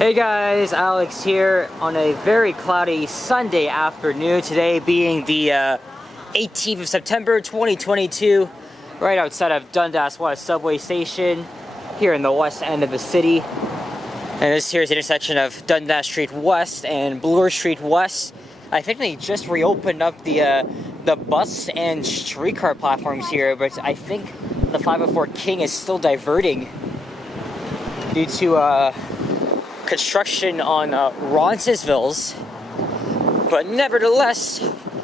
Hey guys, Alex here on a very cloudy Sunday afternoon. Today being the 18th of September 2022, right outside of Dundas West subway station here in the west end of the city. And this here is the intersection of Dundas Street West and Bloor Street West. I think they just reopened up the bus and streetcar platforms here, but I think the 504 King is still diverting due to construction on Roncesvalles. But nevertheless,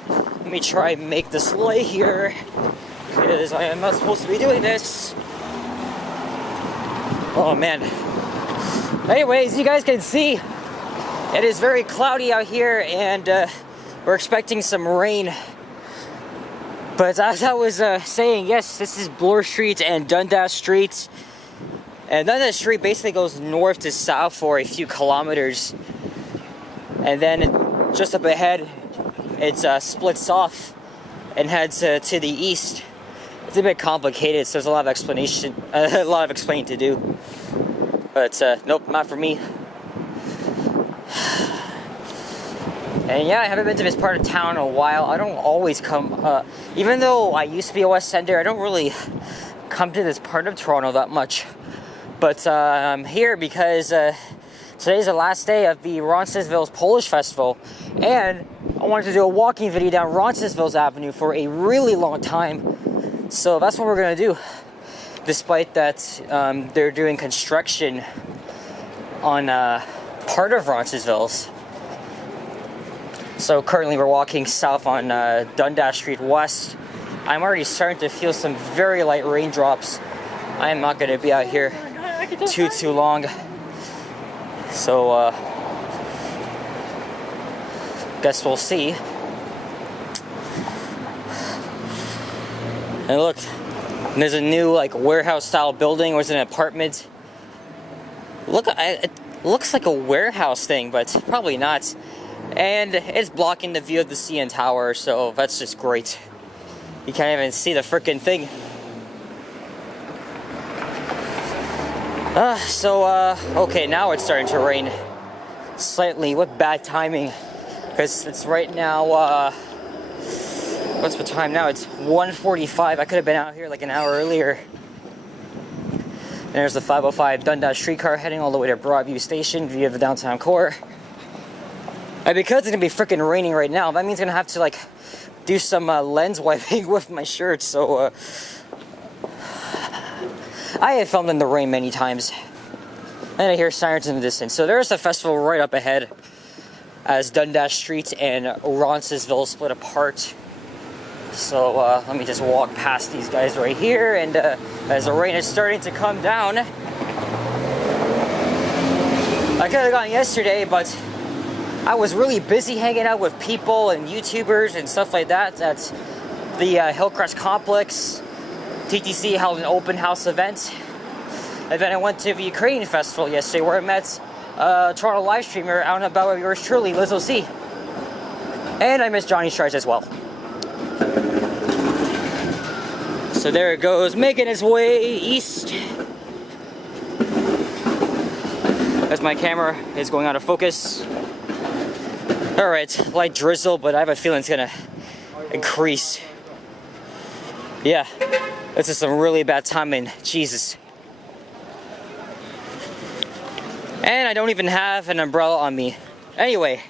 let me try and make this light here because I am not supposed to be doing this. Oh man. Anyways, you guys can see it is very cloudy out here and we're expecting some rain. But as I was saying, yes, this is Bloor Street and Dundas Street. And Dundas Street basically goes north to south for a few kilometers. And then just up ahead, it splits off and heads to the east. It's a bit complicated, so there's a lot of explanation, a lot of explaining to do. But nope, not for me. And yeah, I haven't been to this part of town in a while. I don't always come, even though I used to be a West Ender, I don't really come to this part of Toronto that much. But I'm here because today's the last day of the Roncesvalles Polish Festival, and I wanted to do a walking video down Roncesvalles Avenue for a really long time. So that's what we're gonna do. Despite that, they're doing construction on part of Roncesvalles. So currently we're walking south on Dundas Street West. I'm already starting to feel some very light raindrops. I am not gonna be out here too long. So guess we'll see. And look, there's a new like warehouse style building, or it's an apartment. Look, it looks like a warehouse thing, but probably not. And it's blocking the view of the CN Tower, so that's just great. You can't even see the freaking thing. Okay, now it's starting to rain slightly with bad timing, because it's right now, what's the time now? It's 1:45. I could have been out here like an hour earlier. And there's the 505 Dundas streetcar heading all the way to Broadview Station via the downtown core. And because it's gonna be freaking raining right now, that means I'm gonna have to like do some lens wiping with my shirt, so I have filmed in the rain many times. And I hear sirens in the distance. So there's the festival right up ahead as Dundas Street and Roncesvalles split apart. So let me just walk past these guys right here, and as the rain is starting to come down. I could have gone yesterday, but I was really busy hanging out with people and YouTubers and stuff like that at the Hillcrest Complex. TTC held an open house event. And then I went to the Ukrainian festival yesterday where I met Toronto live streamer out and about with yours truly, Liz OC. And I missed Johnny Strides as well. So there it goes, making its way east. As my camera is going out of focus. Alright, light drizzle, but I have a feeling it's gonna increase. Yeah, this is some really bad timing, Jesus. And I don't even have an umbrella on me. Anyway,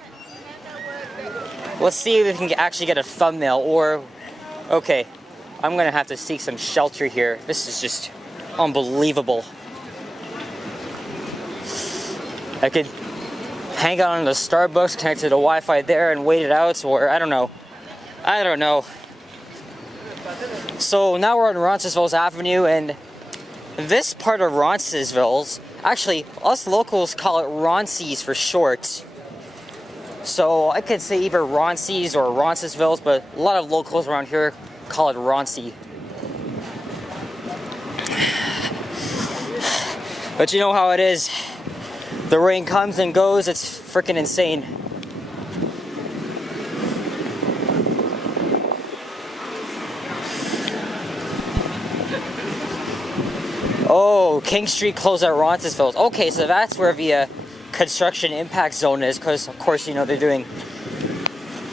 let's see if we can actually get a thumbnail, or, okay, I'm gonna have to seek some shelter here. This is just unbelievable. I could hang out on the Starbucks, connect to the Wi-Fi there and wait it out, or I don't know. So now we're on Roncesvalles Avenue, and this part of Roncesvalles, actually, us locals call it Ronces for short. So I could say either Ronces or Roncesvalles, but a lot of locals around here call it Ronce. But you know how it is. The rain comes and goes, it's freaking insane. Oh, King Street closed at Roncesvalles. Okay, so that's where the construction impact zone is, because of course, you know, they're doing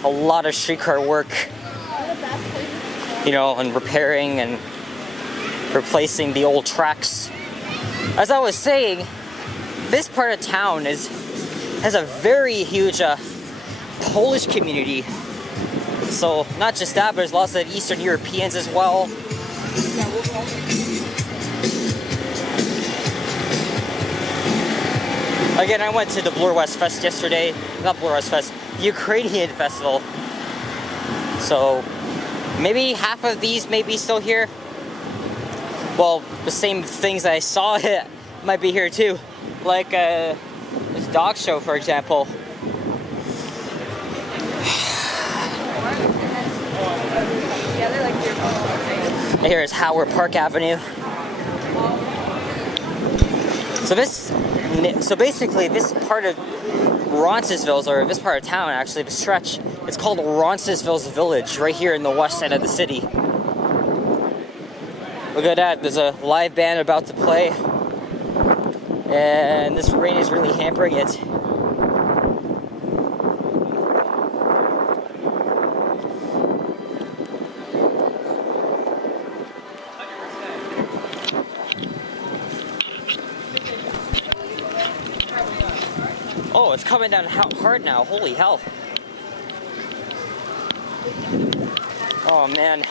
a lot of streetcar work, you know, and repairing and replacing the old tracks. As I was saying, this part of town has a very huge Polish community. So not just that, but there's lots of Eastern Europeans as well. Again, I went to the Blur West Fest yesterday. Not Blur West Fest, Ukrainian Festival. So maybe half of these may be still here. Well, the same things that I saw might be here too. Like this dog show, for example. Here is Howard Park Avenue. So basically this part of Roncesvalles, or this part of town actually, the stretch, it's called Roncesvalles Village, right here in the west end of the city. Look at that, there's a live band about to play, and this rain is really hampering it. Oh, it's coming down hard now. Holy hell. Oh man.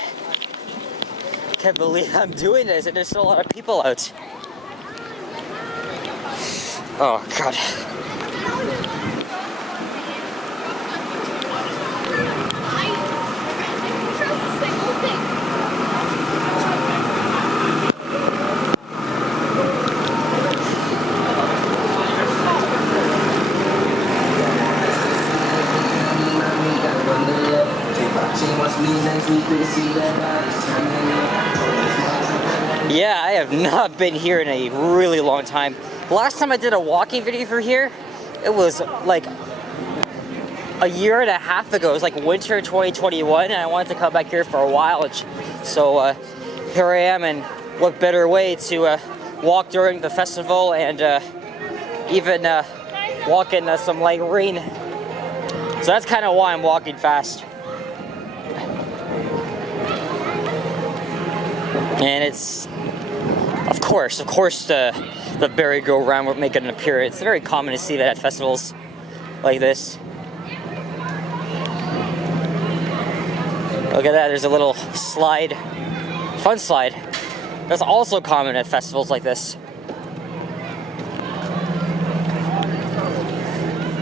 Can't believe I'm doing this and there's still a lot of people out. Oh god. Yeah, I have not been here in a really long time. Last time I did a walking video for here, it was like a year and a half ago. It was like winter 2021, and I wanted to come back here for a while. So here I am, and what better way to walk during the festival and even walk in some light rain. So that's kind of why I'm walking fast. And it's, of course, the merry-go-round will make an appearance. It's very common to see that at festivals like this. Look at that, there's a little slide, fun slide. That's also common at festivals like this.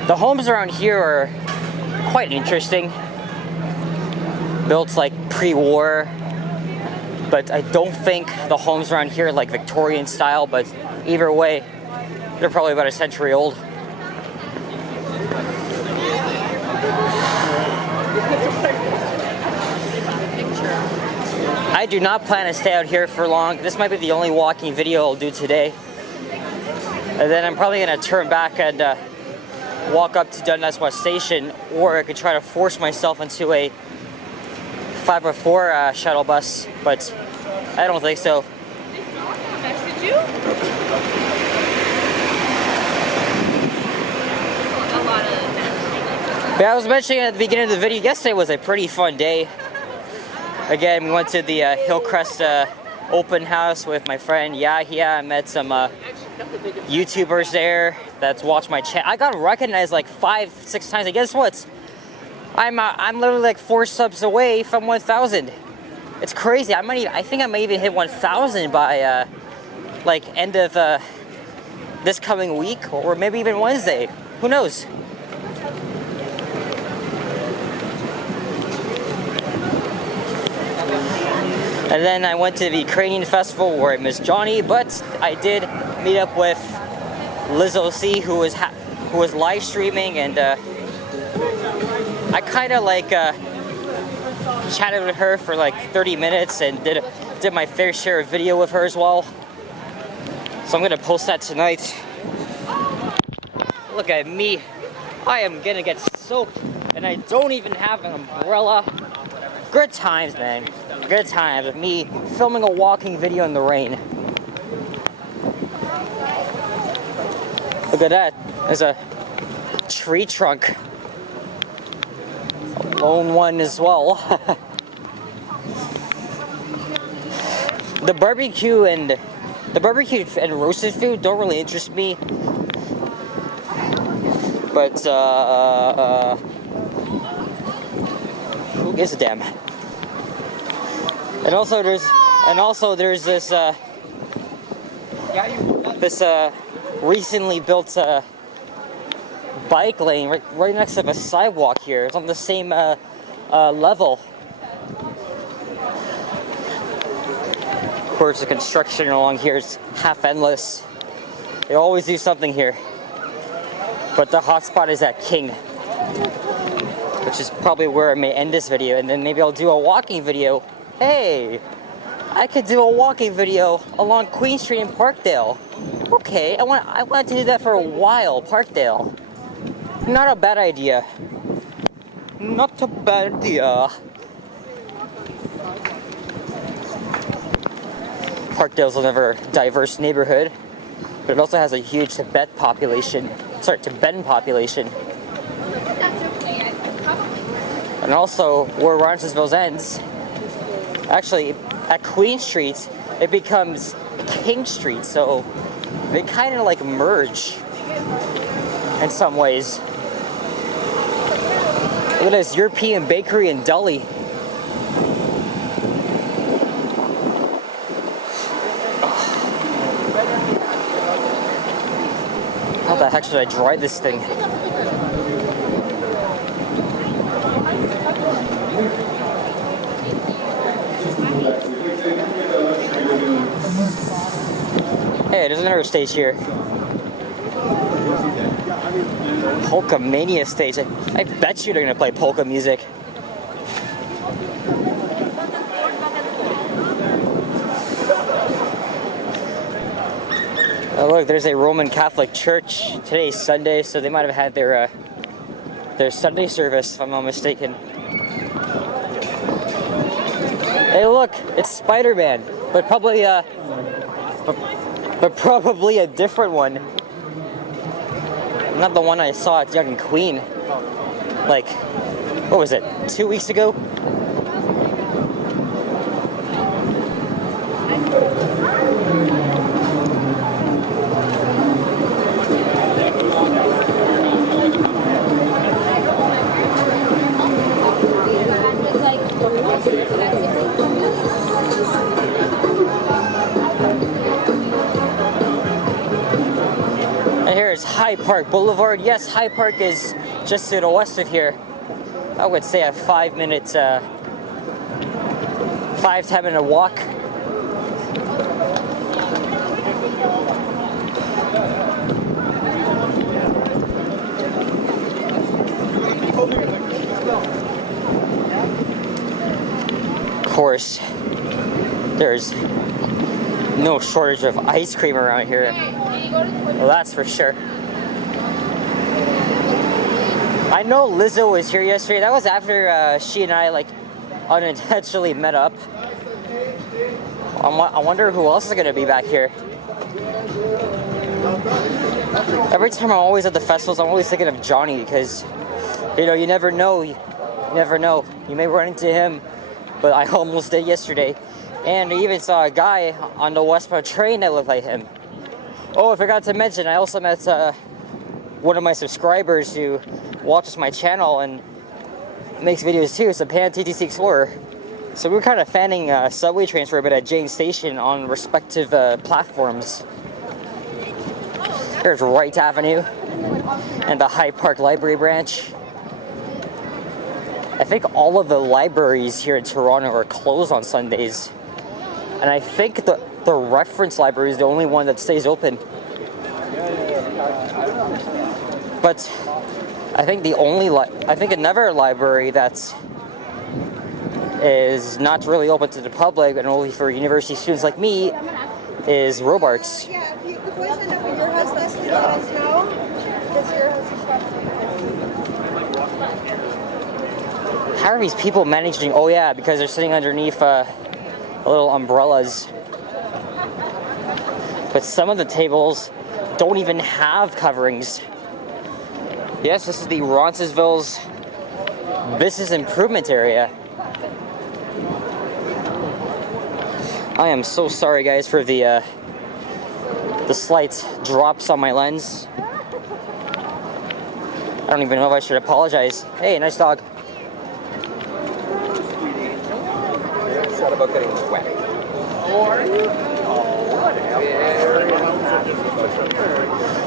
The homes around here are quite interesting. Built like pre-war. But I don't think the homes around here are like Victorian style, but either way, they're probably about a century old. I do not plan to stay out here for long. This might be the only walking video I'll do today. And then I'm probably gonna turn back and walk up to Dundas West Station, or I could try to force myself into a 5x4 shuttle bus, but I don't think so. Message you? But I was mentioning at the beginning of the video, yesterday was a pretty fun day. Again, we went to the Hillcrest open house with my friend Yahya. I met some YouTubers there that's watched my channel. I got recognized like 5-6 times. And guess what? I'm literally like 4 subs away from 1,000. It's crazy. I think I might even hit 1,000 by like end of this coming week, or maybe even Wednesday. Who knows? And then I went to the Ukrainian festival where I missed Johnny, but I did meet up with Liz OC, who was live streaming, and I kind of like chatted with her for like 30 minutes and did my fair share of video with her as well. So I'm gonna post that tonight. Look at me. I am gonna get soaked, and I don't even have an umbrella. Good times, man. Good times of me filming a walking video in the rain. Look at that. There's a tree trunk. A lone one as well. The barbecue and roasted food don't really interest me. But who gives a damn? And also there's this recently built bike lane right next to the sidewalk here. It's on the same level. Of course, the construction along here is half endless. They always do something here. But the hotspot is at King, which is probably where I may end this video, and then maybe I'll do a walking video. Hey, I could do a walking video along Queen Street in Parkdale. Okay, I wanted to do that for a while, Parkdale. Not a bad idea. Not a bad idea. Parkdale's another diverse neighborhood, but it also has a huge Tibetan population. And also, where Roncesvalles ends, actually, at Queen Street, it becomes King Street, so they kind of like merge in some ways. Look at this European bakery in Dully. How the heck should I dry this thing? Hey, there's another stage here. Polka Mania stage. I bet you they're gonna play polka music. Oh look, there's a Roman Catholic church. Today's Sunday, so they might have had their Sunday service, if I'm not mistaken. Hey look, it's Spider-Man, but probably a different one. Not the one I saw at Young and Queen. Like, what was it, 2 weeks ago? And here is High Park Boulevard. Yes, High Park is just to the west of here. I would say a 5-10 minute walk. Of course, there's no shortage of ice cream around here. Well, that's for sure. I know Lizzo was here yesterday. That was after she and I like unintentionally met up. I wonder who else is gonna be back here. Every time I'm always at the festivals, I'm always thinking of Johnny because, you know, you never know. You never know. You may run into him, but I almost did yesterday. And I even saw a guy on the westbound train that looked like him. Oh, I forgot to mention, I also met one of my subscribers who watches my channel and makes videos too. It's a Pan TTC Explorer. So we were kind of fanning subway trains for a bit at James Station on respective platforms. There's Wright Avenue and the Hyde Park Library branch. I think all of the libraries here in Toronto are closed on Sundays. And I think the reference library is the only one that stays open. But I think another library that is not really open to the public and only for university students like me is Robarts. Yeah, the boys end up at your house last week, let us know. It's your house. How are these people managing? Oh yeah, because they're sitting underneath little umbrellas. But some of the tables don't even have coverings. Yes, this is the Roncesvalles Business Improvement Area. I am so sorry, guys, for the slight drops on my lens. I don't even know if I should apologize. Hey, nice dog. It's not about getting wet.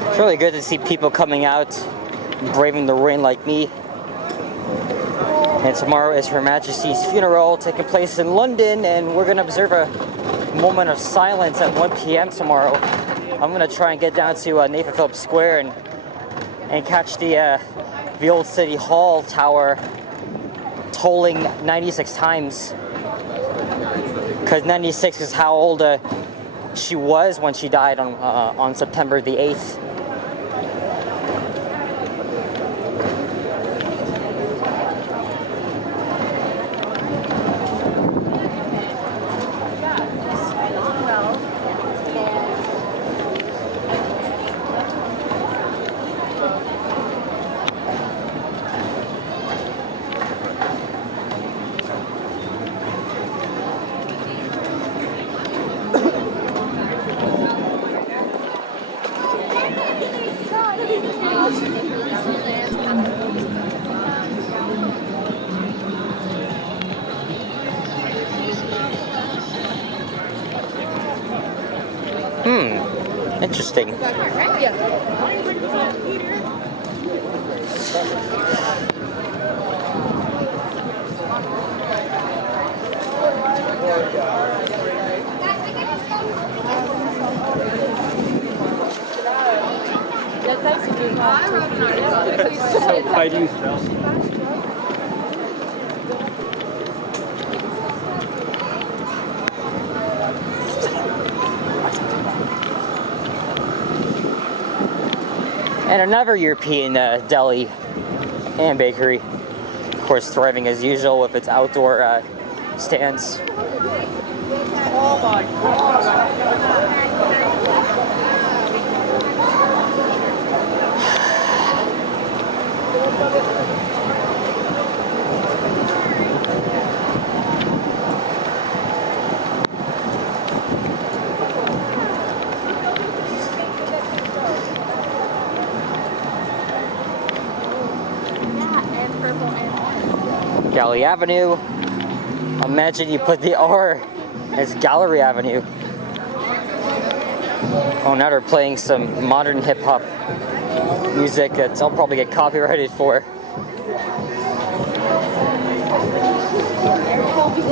It's really good to see people coming out, braving the rain like me. And tomorrow is Her Majesty's funeral taking place in London, and we're going to observe a moment of silence at 1 p.m. tomorrow. I'm going to try and get down to Nathan Phillips Square and catch the old City Hall tower tolling 96 times. Because 96 is how old she was when she died on September the 8th. Interesting. How do you spell? And another European deli and bakery, of course, thriving as usual with its outdoor stands. Oh my God. Gallery Avenue. Imagine you put the R as Gallery Avenue. Oh, now they're playing some modern hip hop music that I'll probably get copyrighted for.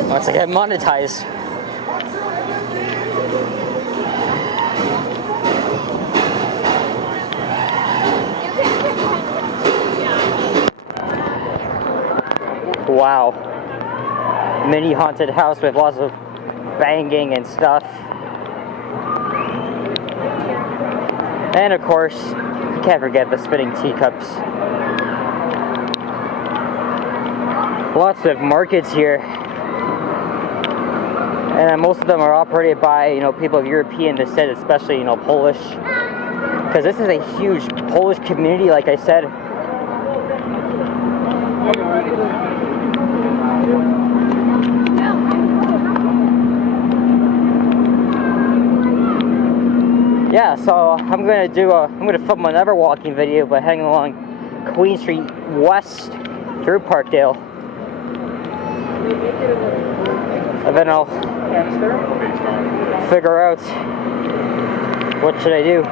Once I get monetized. Wow. Mini haunted house with lots of banging and stuff. And of course, can't forget the spinning teacups. Lots of markets here. And most of them are operated by, people of European descent, especially, Polish. Because this is a huge Polish community, like I said. Yeah, so I'm gonna film another walking video by heading along Queen Street West through Parkdale. And then I'll figure out what should I do.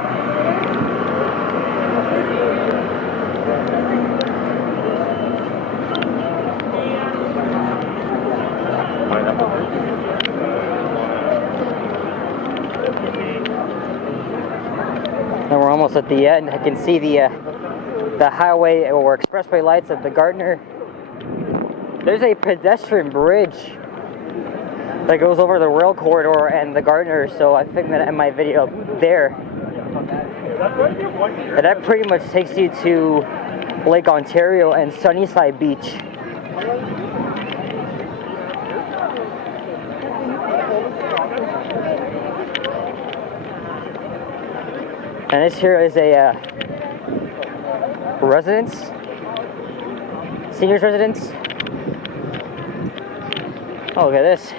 And we're almost at the end. I can see the highway or expressway lights of the Gardner. There's a pedestrian bridge that goes over the rail corridor and the Gardner, so I think that in my video there. And that pretty much takes you to Lake Ontario and Sunnyside Beach. And this here is a residence, seniors residence. Oh, look at this.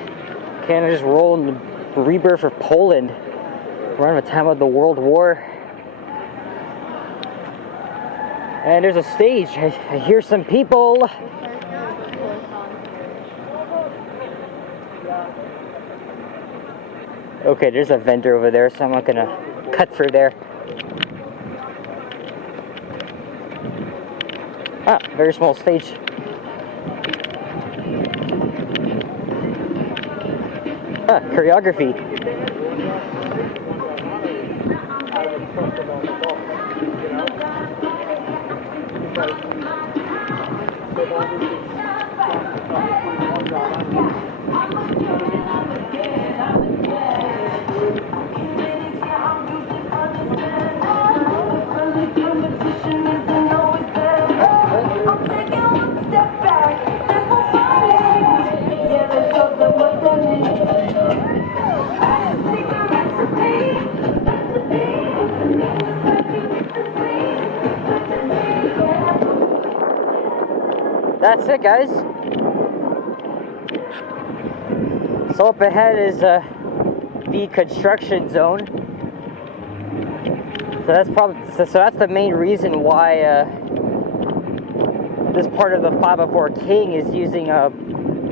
Canada just rolled in the rebirth of Poland around the time of the World War. And there's a stage. I hear some people. Okay, there's a vendor over there, so I'm not gonna cut through there. Ah, very small stage. Ah, choreography. That's it, guys. So up ahead is the construction zone. So that's that's the main reason why this part of the 504 King is using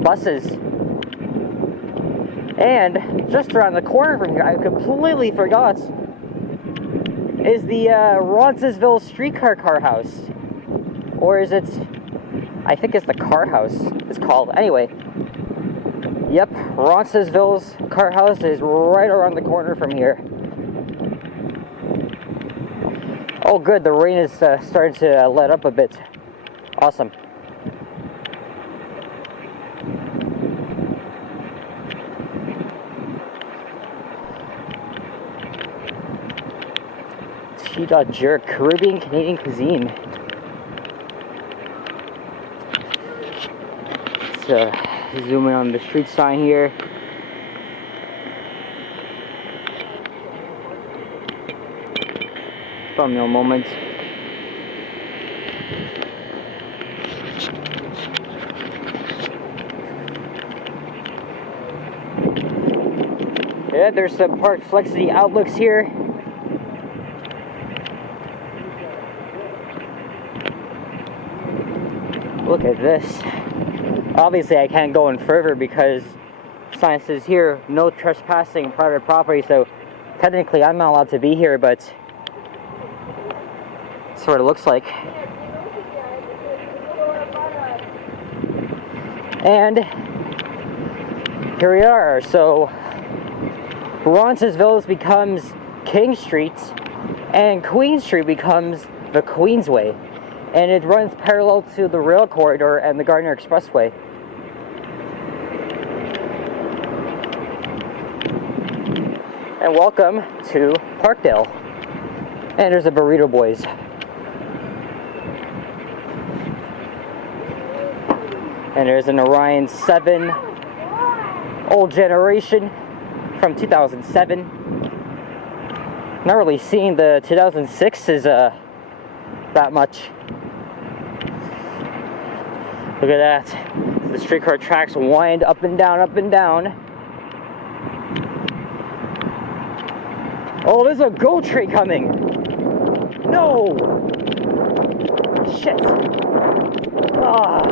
buses. And just around the corner from here, I completely forgot, is the Roncesvalles streetcar car house, or is it? I think it's the car house it's called. Anyway, yep, Roncesvalles car house is right around the corner from here. Oh good, the rain is starting to let up a bit. Awesome. Jerk, Caribbean Canadian cuisine. Zoom in on the street sign here. Thumbnail moment. Yeah, there's some Park Flexity outlooks here. Look at this. Obviously, I can't go in further because sign says here, no trespassing on private property, so technically I'm not allowed to be here, but that's what it looks like. And here we are. So Roncesvalles becomes King Street, and Queen Street becomes the Queensway. And it runs parallel to the rail corridor and the Gardiner Expressway. And welcome to Parkdale. And there's the Burrito Boys. And there's an Orion 7 old generation from 2007. Not really seeing the 2006s that much. Look at that. The streetcar tracks wind up and down, up and down. Oh, there's a GO train coming. No! Shit. Ah.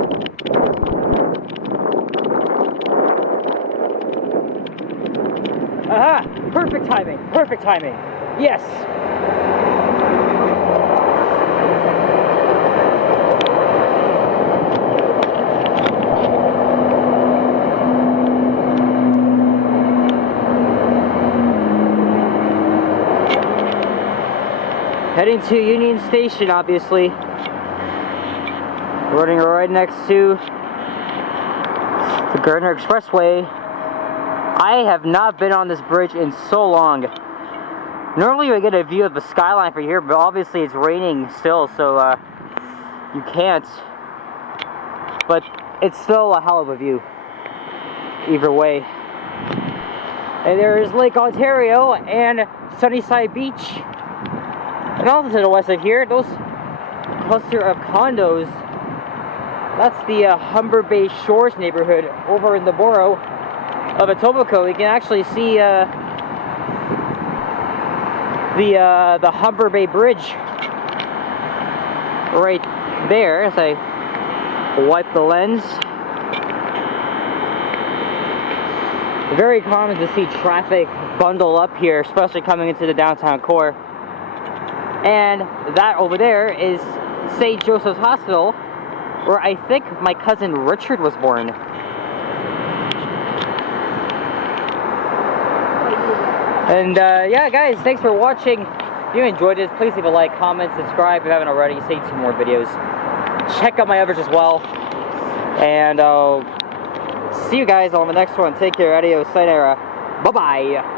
Aha! Perfect timing. Perfect timing. Yes. Heading to Union Station, obviously. Running right next to the Gardiner Expressway. I have not been on this bridge in so long. Normally I get a view of the skyline from here, but obviously it's raining still, so you can't. But it's still a hell of a view. Either way. And there is Lake Ontario and Sunnyside Beach. And also to the west of here, those cluster of condos, that's the Humber Bay Shores neighborhood over in the borough of Etobicoke. You can actually see the Humber Bay Bridge right there as I wipe the lens. Very common to see traffic bundle up here, especially coming into the downtown core. And that over there is St. Joseph's Hospital, where I think my cousin Richard was born. And yeah, guys, thanks for watching. If you enjoyed this, please leave a like, comment, subscribe if you haven't already. Stay tuned for more videos. Check out my others as well. And see you guys on the next one. Take care. Adios. Sayonara. Bye-bye.